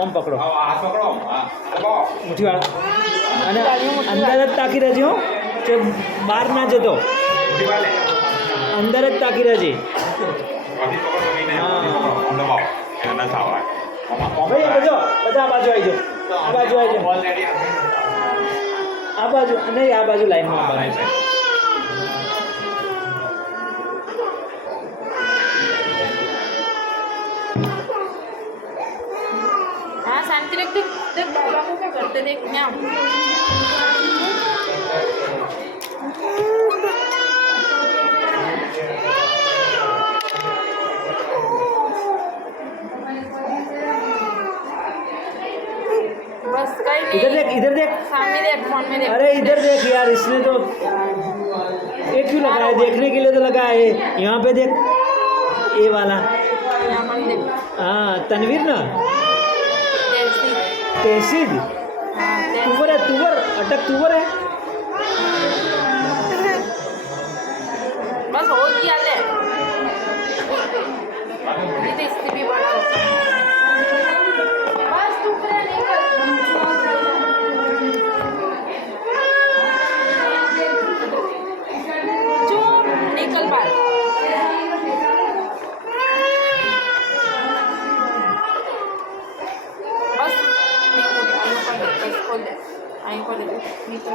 ઓમ પકડો, હાથ પકડો. હા. મુઠ્ઠી વાળો. અને અંદર જ તાકી રહેજો કે બહાર ના જતો, મોટી વાલે. અંદર જ તાકી રહેજે. અભી પકડો નહીં. હા. આમ દબાવો. એને ન થાવ. ભાઈ બધો બધા આ બાજુ આવી જાઓ, આ બાજુ આવી જાઓ, ઓલરેડી આ બાજુ નહીં, આ બાજુ લાઈનમાં આવવાનું છે. हाँ शांति रख देख देख बाबा को क्या करते देख मैं बस कहीं नहीं इधर देख, इधर देख, सामने देख फोन में देख अरे इधर देख यार, इसने तो एक क्यों लगाया, देखने के लिए तो लगाया है। यहाँ पे देख, ये वाला, यहाँ पर देख हाँ तनवीर ना, कैसी तहसीद, हाँ तुवर है, तुवर, अटक तुवर है। बस हो गया ले ये तो इससे भी बड़ा होता है बस तू पूरा निकल चुप निकल बाहर बस बस खोल दे आई खोल दे निकल